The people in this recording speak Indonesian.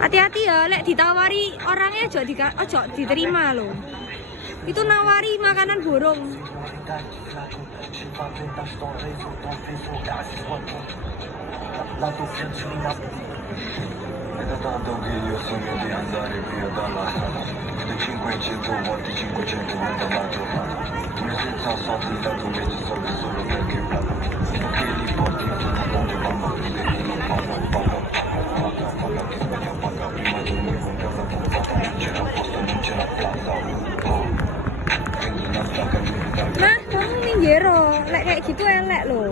Hati-hati ya, lek ditawari orangnya ojo diterima loh. Itu nawari makanan burung. Nah, kamu minggir, lek kayak gitu elek loh.